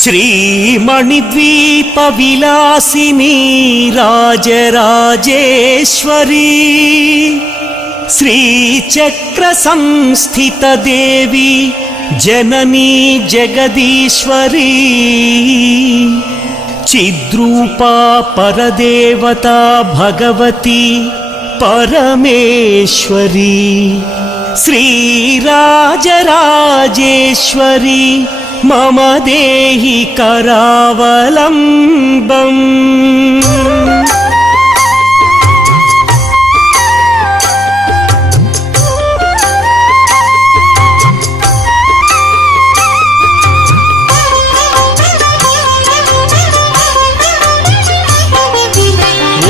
శ్రీమణిద్వీప విలాసిని రాజరాజేశ్వరి శ్రీచక్ర సంస్థిత దేవి జననీ జగదీశ్వరి చిద్రూపా పరదేవతా భగవతి పరమేశ్వరి శ్రీరాజరాజేశ్వరి మమ దేహి కరావలంబం.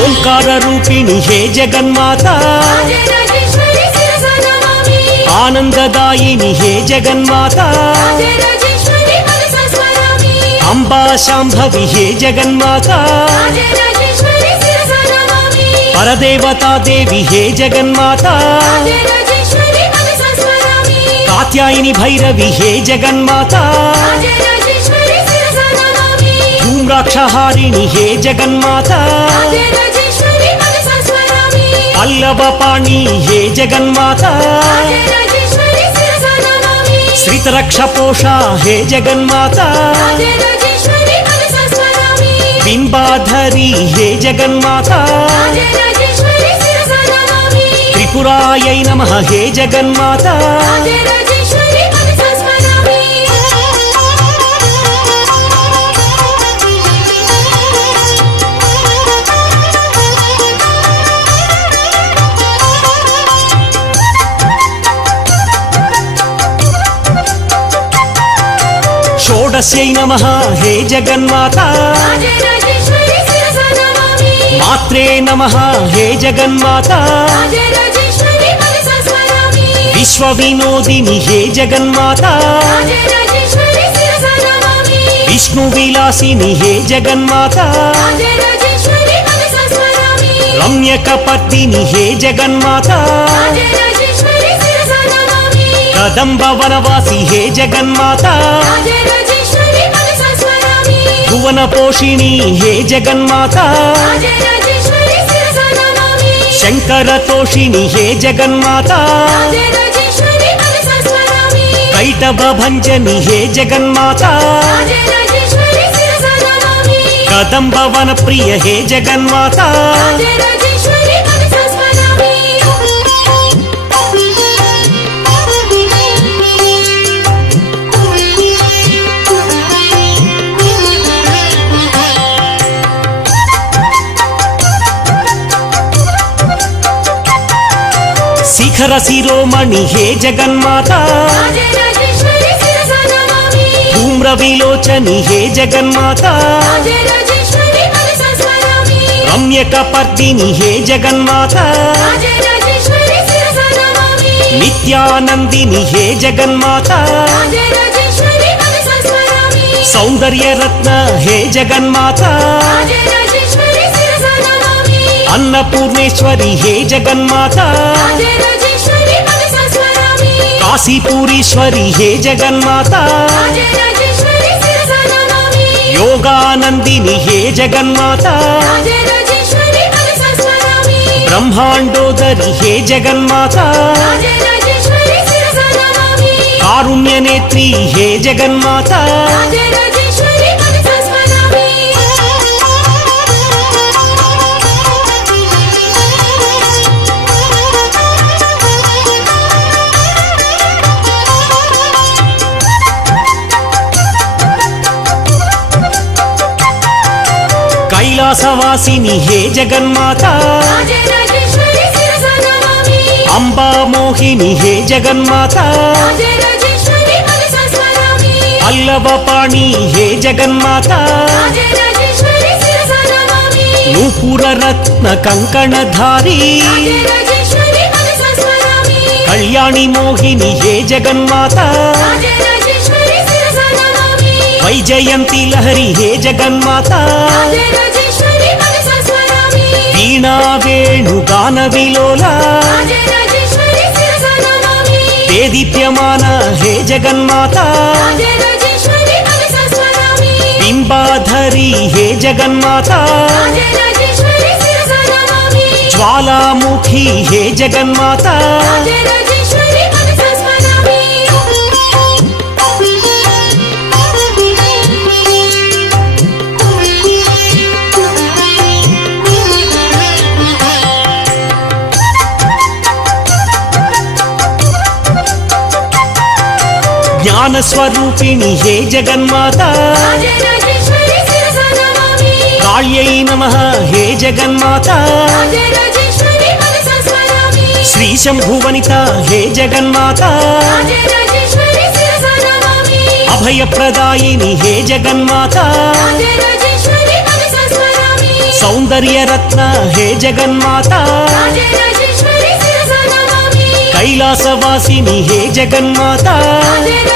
ఓంకార రూపిణి హే జగన్మాత, ఆనందదాయిని హే జగన్మాత, అంబా శాంభవి హే జగన్మాత, పరదేవతా దేవి హే జగన్మాత, కాత్యాయని భైరవి హే జగన్మాత, ధూమ్రాక్షహారిణి హే జగన్మాత, పల్లవపాణి హే జగన్మాత, శ్రితరక్షపోష హే జగన్మాత, బింబాధరి హే జగన్మాత, త్రిపురాయై నమః హే జగన్మాత, షోడశై నమః హే జగన్మాత, మాత్రే నమః హే జగన్మాత, విశ్వవినోదిని హే జగన్మాత, విష్ణు విలాసిని హే జగన్మాత, రమ్యకపర్దిని హే జగన్మాత, కదంబ వనవాసి హే జగన్మాత, భువన పోషిణి హే జగన్మాత, శంకర తోషిణి హే జగన్మాత, కైటభ భంజని హే జగన్మాత, కదంబ వన ప్రియ హే జగన్మాత, శిఖర శిరోమణి హే జగన్మాత, ధూమ్ర విలోచని హే జగన్మాత, రమ్యకపర్దిని హే జగన్మాత, నిత్యానందిని హే జగన్మాత, సౌందర్యరత్న హే జగన్మాత, అన్నపూర్ణేశ్వరి హే జగన్మాత, కాశీపూరీశ్వరి హే జగన్మాత, యోగానందిని హే జగన్మాత, బ్రహ్మాండోదరి హే జగన్మాత, కారుణ్యనేత్రి హే జగన్మాత, కైలాసవాసిని హే జగన్మాత, అంబా మోహిని హే జగన్మాత, పల్లవపాణి హే జగన్మాత, నూపుర రత్న కంకణధారి కళ్యాణి మోహిని హే జగన్మాత, వైజయంతి లహరి హే జగన్మాత, వీణా వేణుగాన విలోల దేదీప్యమాన హే జగన్మాత, జగన్మాతా రాజరాజేశ్వరి శిరసా నమామి జ్వాలాముఖి హే జగన్మాతా రాజరాజేశ్వరి మనసా స్మరామి జ్ఞానస్వరూపిణి హే జగన్మాతా రాజరాజేశ్వరి శిరసా నమామి కాళ్యై నమః హే జగన్మాతా రాజరాజేశ్వరి మనసా స్మరామి శ్రీ శంభువనిత హే జగన్మాతా రాజరాజేశ్వరి శిరసా నమామి అభయప్రదాయిని హే జగన్మాతా రాజరాజేశ్వరి మనసా స్మరామి సౌందర్యరత్న హే జగన్మాతా రాజరాజేశ్వరి శిరసా నమామి కైలాసవాసిని హే జగన్మాతా రాజరాజేశ్వరి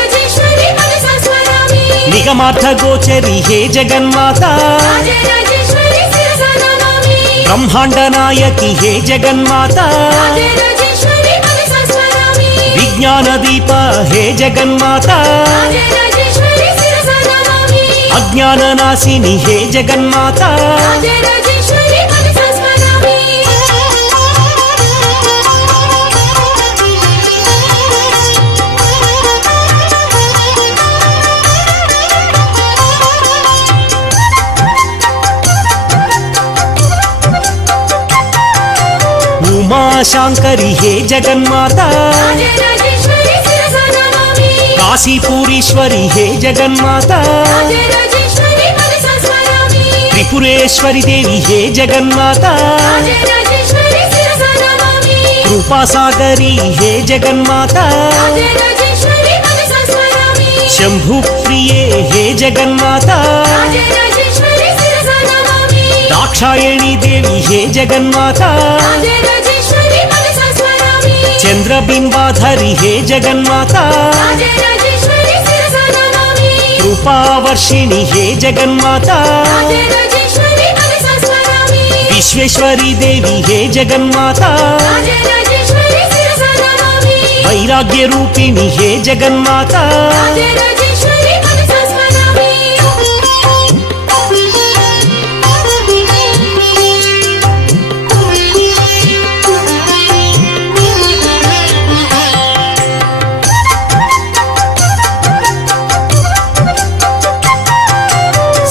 మనసా స్మరామి నిగమార్థగోచరి హే జగన్మాతా రాజరాజేశ్వరి శిరసా నమామి బ్రహ్మాండ నాయకి హే జగన్మాతా రాజరాజేశ్వరి మనసా స్మరామి విజ్ఞాన దీప హే జగన్మాతా రాజరాజేశ్వరి శిరసా నమామి అజ్ఞాన నాశిని హే జగన్మాతా రాజరాజేశ్వరి మనసా స్మరామి ఉమాశాంకరి హే జగన్మాతా రాజరాజేశ్వరి శిరసా నమామి కాశీపూరీశ్వరి హే జగన్మాతా రాజరాజేశ్వరి మనసా స్మరామి త్రిపురేశ్వరి దేవి హే జగన్మాతా రాజరాజేశ్వరి శిరసా నమామి కృపాసాగరి హే జగన్మాతా రాజరాజేశ్వరి మనసా స్మరామి శంభుప్రియే హే జగన్మాతా రాజరాజేశ్వరి శిరసా నమామి దాక్షాయణి దేవి హే జగన్మాతా రాజరాజేశ్వరి మనసా స్మరామి చంద్రబింబాధరి హే జగన్మాతా రాజరాజేశ్వరి శిరసా నమామి కృపావర్షిణి హే జగన్మాతా రాజరాజేశ్వరి మనసా స్మరామి విశ్వేశ్వరి దేవి హే జగన్మాతా రాజరాజేశ్వరి శిరసా నమామి వైరాగ్య రూపిణి హే జగన్మాతా రాజరాజేశ్వరి మనసా స్మరామి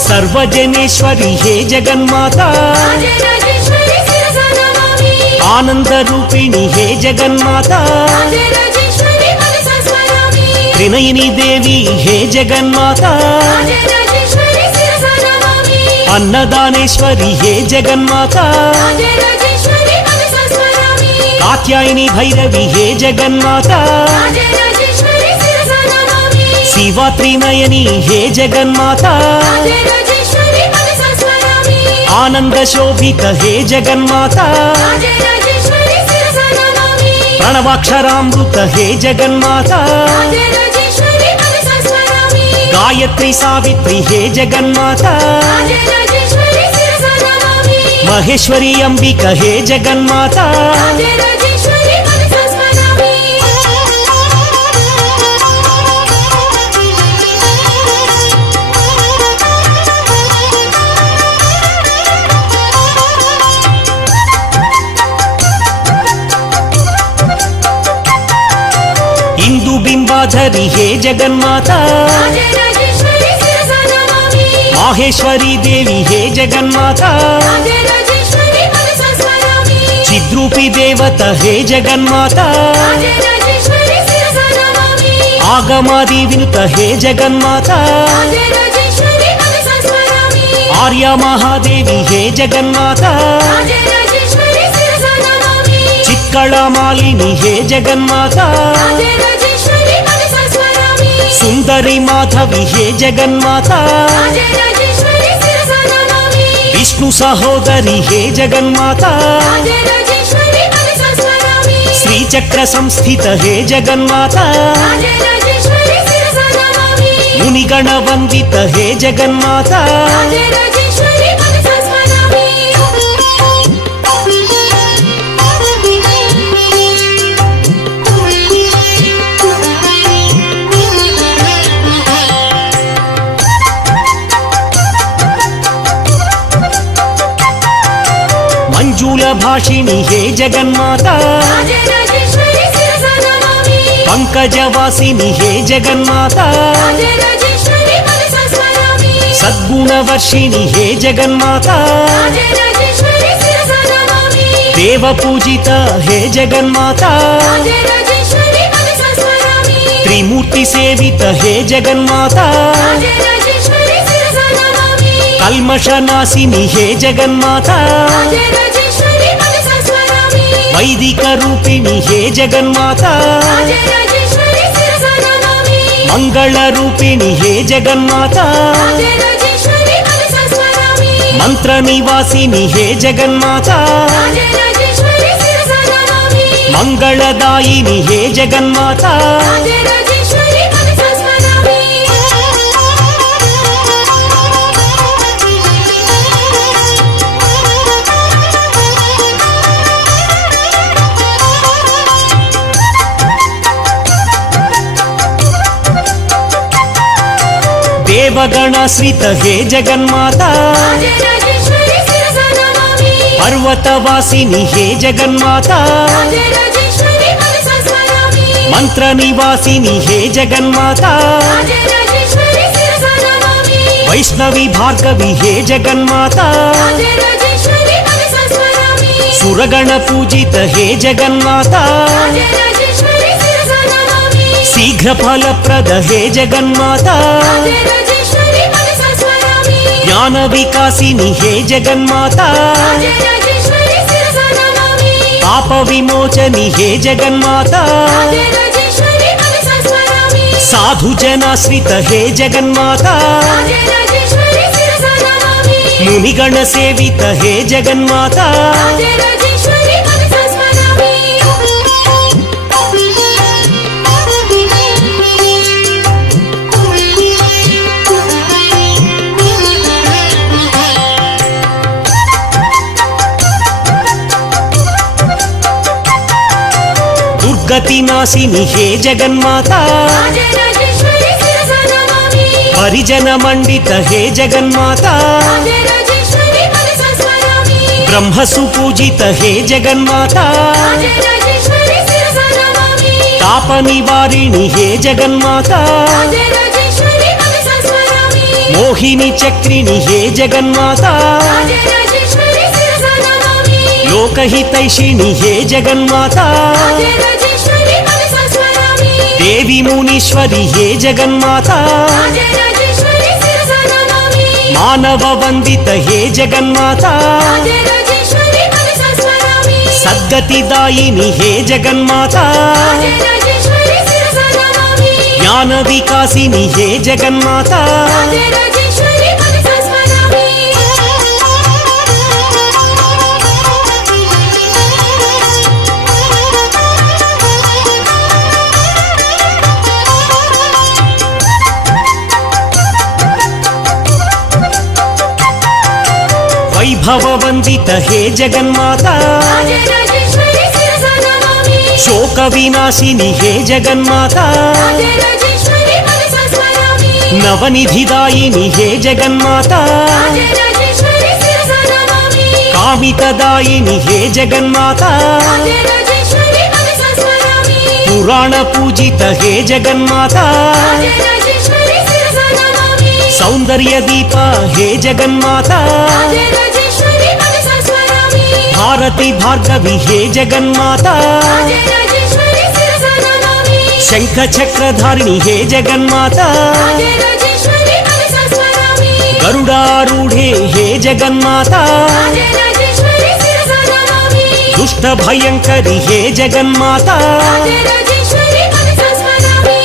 సర్వజనేశ్వరి హే జగన్మాతా రాజరాజేశ్వరి శిరసా నమామి ఆనంద రూపిణి హే జగన్మాతా రాజరాజేశ్వరి మనసా స్మరామి త్రినయని దేవి హే జగన్మాతా రాజరాజేశ్వరి శిరసా నమామి అన్నదానేశ్వరి హే జగన్మాతా రాజరాజేశ్వరి మనసా స్మరామి కాత్యాయని భైరవి హే జగన్మాతా రాజరాజేశ్వరి శిరసా నమామి శివ త్రినయని హే జగన్మాతా రాజరాజేశ్వరి మనసా స్మరామి ఆనంద శోభిత హే జగన్మాతా రాజరాజేశ్వరి శిరసా నమామి ప్రణవాక్షరామృత హే జగన్మాతా రాజరాజేశ్వరి మనసా స్మరామి గాయత్రి సావిత్రి హే జగన్మాతా రాజరాజేశ్వరి శిరసా నమామి మహేశ్వరి అంబిక హే జగన్మాతా రాజరాజేశ్వరి మనసా స్మరామి ఇందు బింబాధరి హే జగన్మాతా రాజరాజేశ్వరి శిరసా నమామి మాహేశ్వరి దేవి హే జగన్మాతా రాజరాజేశ్వరి మనసా స్మరామి చిద్రూపి దేవత హే జగన్మాతా రాజరాజేశ్వరి శిరసా నమామి ఆగమాది వినుత హే జగన్మాతా రాజరాజేశ్వరి మనసా స్మరామి ఆర్య మహాదేవి హే జగన్మాతా రాజరాజేశ్వరి శిరసా నమామి చిక్కళమాలిని హే జగన్మాతా రాజరాజేశ్వరి మనసా స్మరామి సుందరి మాధవి హే జగన్మాతా రాజరాజేశ్వరి శిరసా నమామి విష్ణు సహోదరి హే జగన్మాతా రాజరాజేశ్వరి మనసా స్మరామి శ్రీచక్ర సంస్థిత హే జగన్మాతా రాజరాజేశ్వరి శిరసా నమామి మునిగణ వందిత హే జగన్మాతా రాజరాజేశ్వరి మనసా స్మరామి మంజుల భాషిణి హే జగన్మాత రాజరాజేశ్వరి శిరసా నమామి పంకజవాసిని హే జగన్మాత రాజరాజేశ్వరి మనసా స్మరామి సద్గుణవర్షిణి హే జగన్మాత రాజరాజేశ్వరి శిరసా నమామి దేవపూజిత హే జగన్మాత రాజరాజేశ్వరి మనసా స్మరామి త్రిమూర్తి సేవిత హే జగన్మాత రాజరాజేశ్వరి శిరసా నమామి కల్మషనాశిని హే జగన్మాత రాజరాజేశ్వరి మనసా స్మరామి వైదిక రూపిణి హే జగన్మాత రాజరాజేశ్వరి శిరసా నమామి మంగళ రూపిణి హే జగన్మాత రాజరాజేశ్వరి మనసా స్మరామి మంత్ర నివాసిని హే జగన్మాత రాజరాజేశ్వరి శిరసా నమామి మంగళదాయిని హే జగన్మాత రాజరాజేశ్వరి మనసా స్మరామి దేవగణశ్రిత హే జగన్మాత రాజరాజేశ్వరి శిరసా నమామి పర్వతవాసిని హే జగన్మాత రాజరాజేశ్వరి మనసా స్మరామి మంత్ర నివాసిని హే జగన్మాత రాజరాజేశ్వరి శిరసా నమామి వైష్ణవి భార్గవి హే జగన్మాత రాజరాజేశ్వరి మనసా స్మరామి సురగణ పూజిత హే జగన్మాత రాజరాజేశ్వరి శిరసా నమామి శీఘ్ర ఫలప్రద హే జగన్మాత రాజరాజేశ్వరి మనసా స్మరామి జ్ఞాన వికాసిని హే జగన్మాత రాజరాజేశ్వరి శిరసా నమామి పాప విమోచని హే జగన్మాత రాజరాజేశ్వరి మనసా స్మరామి సాధు జనాశ్రిత హే జగన్మాత రాజరాజేశ్వరి శిరసా నమామి మునిగణ సేవిత హే జగన్మాత రాజరాజేశ్వరి మనసా స్మరామి దుర్గతి నాశిని హే జగన్మాత రాజరాజేశ్వరి శిరసా నమామి పరిజన మండిత హే జగన్మాత రాజరాజేశ్వరి మనసా స్మరామి బ్రహ్మ సుపూజిత హే జగన్మాత రాజరాజేశ్వరి శిరసా నమామి తాప నివారిణి హే జగన్మాత రాజరాజేశ్వరి మనసా స్మరామి మోహిని చక్రిణి హే జగన్మాత రాజరాజేశ్వరి శిరసా నమామి లోకహితైషిణి హే జగన్మాత రాజరాజేశ్వరి మనసా స్మరామి దేవి మునీశ్వరి హే జగన్మాత రాజరాజేశ్వరి శిరసా నమామి మానవ వందిత హే జగన్మాత రాజరాజేశ్వరి మనసా స్మరామి సద్గతిదాయిని హే జగన్మాత రాజరాజేశ్వరి శిరసా నమామి జ్ఞాన వికాసిని హే జగన్మాత రాజరాజేశ్వరి మనసా స్మరామి వైభవ వందిత హే జగన్మాత రాజరాజేశ్వరి శిరసా నమామి శోక వినాశిని హే జగన్మాత రాజరాజేశ్వరి మనసా స్మరామి నవనిధిదాయిని హే జగన్మాత రాజరాజేశ్వరి శిరసా నమామి కామితదాయిని హే జగన్మాత రాజరాజేశ్వరి మనసా స్మరామి పురాణ పూజిత హే జగన్మాత రాజరాజేశ్వరి శిరసా నమామి సౌందర్య దీప హే జగన్మాత రాజరాజేశ్వరి మనసా స్మరామి భారతి భార్గవి హే జగన్మాత రాజరాజేశ్వరి శిరసా నమామి శంఖ చక్రధారిణి హే జగన్మాత రాజరాజేశ్వరి మనసా స్మరామి గరుడారూఢే హే జగన్మాత రాజరాజేశ్వరి శిరసా నమామి దుష్ట భయంకరి హే జగన్మాత రాజరాజేశ్వరి మనసా స్మరామి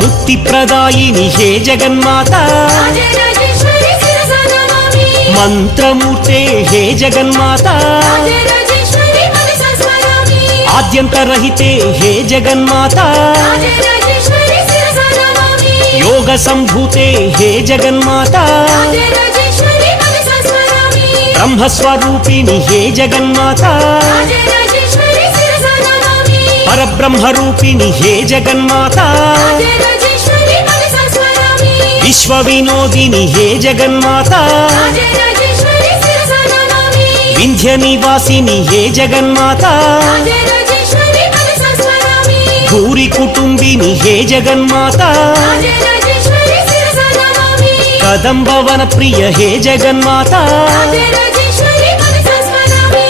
ముక్తి ప్రదాయిని హే జగన్మాత రాజరాజేశ్వరి శిరసా నమామి మంత్రమూర్తే హే జగన్మాత రాజరాజేశ్వరి మనసా స్మరామి ఆద్యంతరహితే హే జగన్మాత రాజరాజేశ్వరి శిరసా నమామి యోగ సంభూతే హే జగన్మాత రాజరాజేశ్వరి మనసా స్మరామి బ్రహ్మస్వరూపిణి హే జగన్మాత రాజరాజేశ్వరి శిరసా నమామి పరబ్రహ్మరూపిణి హే జగన్మాత రాజరాజేశ్వరి మనసా స్మరామి విశ్వ వినోదిని హే జగన్మాత రాజరాజేశ్వరి శిరసా నమామి వింధ్య నివాసిని హే జగన్మాత రాజరాజేశ్వరి మనసా స్మరామి భూరి కుటుంబిని హే జగన్మాత రాజరాజేశ్వరి శిరసా నమామి కదంబవన ప్రియ హే జగన్మాత రాజరాజేశ్వరి మనసా స్మరామి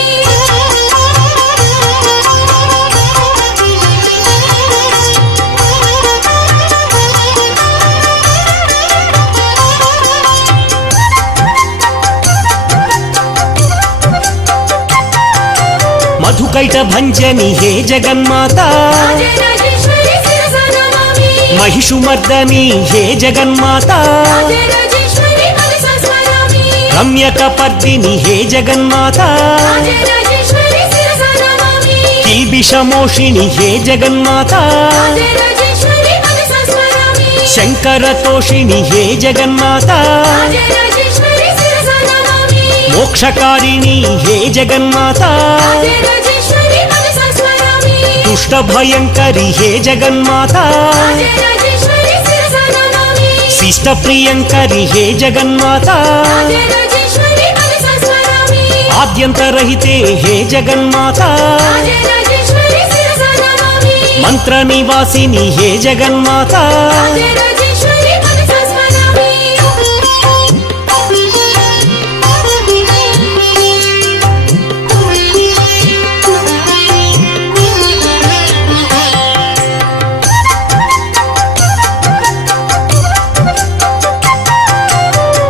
మధుకైట భంజని హే జగన్మాత రాజరాజేశ్వరి శిరసా నమామి మహిషుమర్దని హే జగన్మాత రాజరాజేశ్వరి మనసా స్మరామి రమ్యకపర్దిని హే జగన్మాత రాజరాజేశ్వరి శిరసా నమామి కిల్బిషమోషిణి హే జగన్మాత రాజరాజేశ్వరి మనసా స్మరామి శంకరతోషిణి హే జగన్మాత రాజరాజేశ్వరి శిరసా నమామి మోక్షకారిణి హే జగన్మాత రాజరాజేశ్వరి మనసా స్మరామి దుష్ట భయంకరి హే జగన్మాత రాజరాజేశ్వరి శిరసా నమామి శిష్ట ప్రియంకరి హే జగన్మాత రాజరాజేశ్వరి మనసా స్మరామి ఆద్యంతరహితే హే జగన్మాత రాజరాజేశ్వరి శిరసా నమామి మంత్ర నివాసిని హే జగన్మాత రాజరాజేశ్వరి మనసా స్మరామి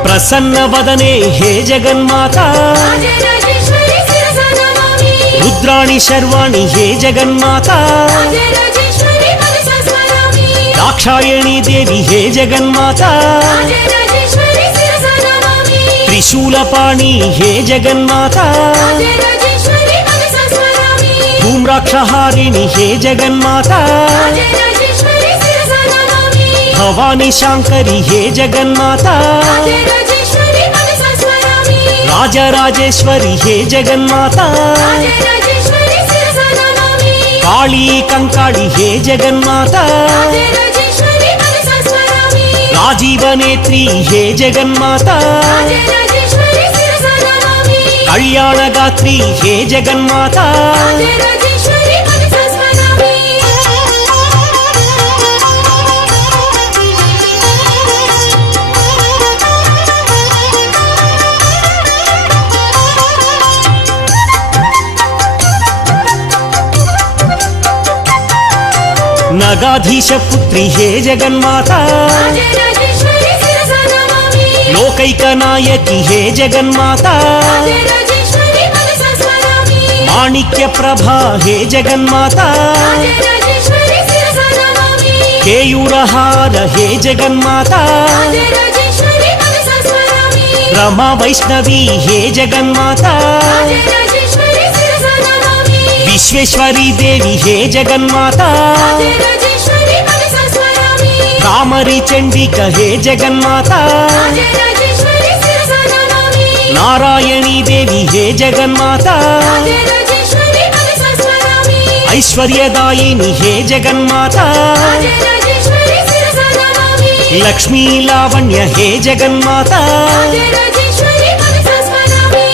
ప్రసన్న వదనే హే జగన్మాత రాజరాజేశ్వరి శిరసా నమామి రుద్రాణి శర్వాణి హే జగన్మాత రాజరాజేశ్వరి మనసా స్మరామి దాక్షాయణి దేవి హే జగన్మాత రాజరాజేశ్వరి శిరసా నమామి త్రిశూలపాణి హే జగన్మాత రాజరాజేశ్వరి మనసా స్మరామి ధూమ్రాక్షహారిణి హే జగన్మాత రాజరాజేశ్వరి శిరసా నమామి భవాని శాంకరి హే జగన్మాత రాజరాజేశ్వరి మనసా స్మరామి రాజరాజేశ్వరి హే జగన్మాత రాజరాజేశ్వరి శిరసా నమామి కాళీ కంకాళి హే జగన్మాత రాజరాజేశ్వరి మనసా స్మరామి రాజీవనేత్రి హే జగన్మాత రాజరాజేశ్వరి శిరసా నమామి కళ్యాణగాత్రి హే జగన్మాత రాజరాజేశ్వరి మనసా స్మరామి నగాధీశ పుత్రి హే జగన్మాత రాజరాజేశ్వరి శిరసా నమామి లోకైక నాయకి హే జగన్మాత రాజరాజేశ్వరి మనసా స్మరామి మాణిక్య ప్రభా హే జగన్మాత రాజరాజేశ్వరి శిరసా నమామి కేయూరహార హే జగన్మాత రాజరాజేశ్వరి మనసా స్మరామి రమా వైష్ణవి హే జగన్మాత రాజరాజేశ్వరి శిరసా నమామి విశ్వేశ్వరీ దేవి హే జగన్మాత రాజరాజేశ్వరి మనసా స్మరామి కామరి చండిక హే జగన్మాత రాజరాజేశ్వరి శిరసా నమామి నారాయణీ దేవి హే జగన్మాత రాజరాజేశ్వరి మనసా స్మరామి ఐశ్వర్యదాయిని హే జగన్మాత రాజరాజేశ్వరి శిరసా నమామి లక్ష్మీ లావణ్య హే జగన్మాత రాజరాజేశ్వరి మనసా స్మరామి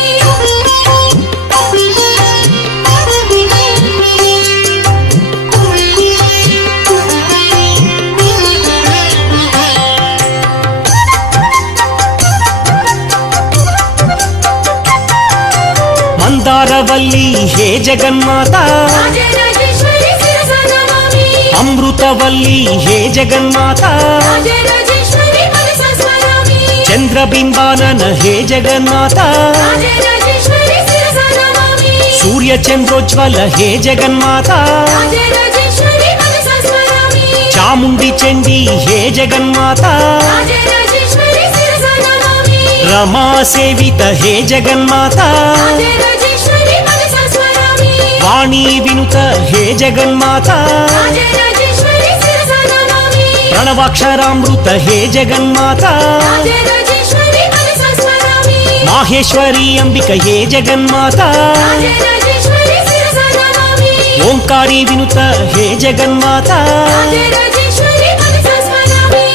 మందారవల్లి హే జగన్మాత రాజరాజేశ్వరి శిరసా నమామి అమృతవల్లి హే జగన్మాత రాజరాజేశ్వరి మనసా స్మరామి చంద్రబింబానన హే జగన్మాత రాజరాజేశ్వరి శిరసా నమామి సూర్య చంద్రోజ్వల హే జగన్మాత రాజరాజేశ్వరి మనసా స్మరామి చాముండి చండి హే జగన్మాత రాజరాజేశ్వరి శిరసా నమామి రమా సేవిత హే జగన్మాత రాజరాజేశ్వరి మనసా స్మరామి వాణీ వినుత హే జగన్మాత రాజరాజేశ్వరి శిరసా నమామి ప్రణవాక్షరామృత హే జగన్మాత రాజరాజేశ్వరి మనసా స్మరామి మాహేశ్వరి అంబికయే జగన్మాత రాజరాజేశ్వరి శిరసా నమామి ఓంకారి వినుత హే జగన్మాత రాజరాజేశ్వరి మనసా స్మరామి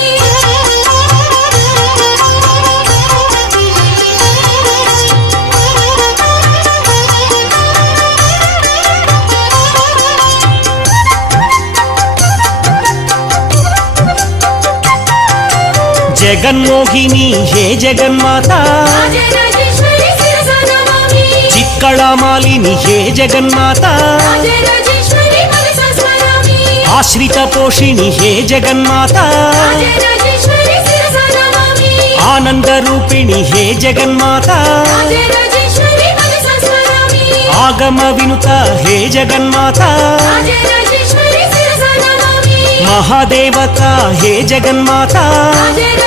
జగన్మోహిని హే జగన్మాత రాజరాజేశ్వరి శిరసా నమామి చిత్కళామాలిని హే జగన్మాత రాజరాజేశ్వరి మనసా స్మరామి ఆశ్రిత పోషిణి హే జగన్మాత రాజరాజేశ్వరి శిరసా నమామి ఆనంద రూపిణి హే జగన్మాత రాజరాజేశ్వరి మనసా స్మరామి ఆగమ వినుత హే జగన్మాత రాజరాజేశ్వరి శిరసా నమామి మహాదేవత హే జగన్మాత రాజరాజేశ్వరి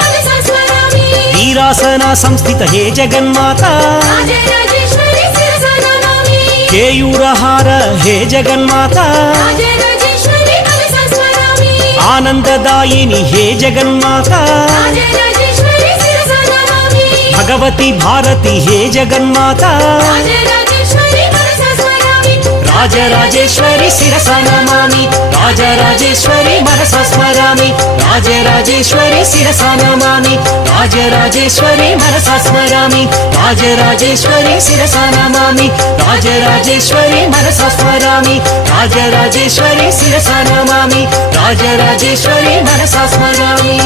మనసా స్మరామి వీరాసన సంస్థిత హే జగన్మాత రాజరాజేశ్వరి శిరసా నమామి కేయూరహార హే జగన్మాత రాజరాజేశ్వరి మనసా స్మరామి ఆనందదాయిని హే జగన్మాత రాజరాజేశ్వరి శిరసా నమామి భగవతి భారతి హే జగన్మాత రాజరాజేశ్వరి మనసా స్మరామి రాజరాజేశ్వరి శిరస నమామి రాజరాజేశ్వరి మనస స్మరామి రాజరాజేశ్వరి శిరస నమామి రాజరాజేశ్వరి మనస స్మరామి రాజరాజేశ్వరి శిరస నమామి రాజరాజేశ్వరి మనస స్మరామి రాజరాజేశ్వరి శిరస నమామి రాజరాజేశ్వరి మనస స్మరామి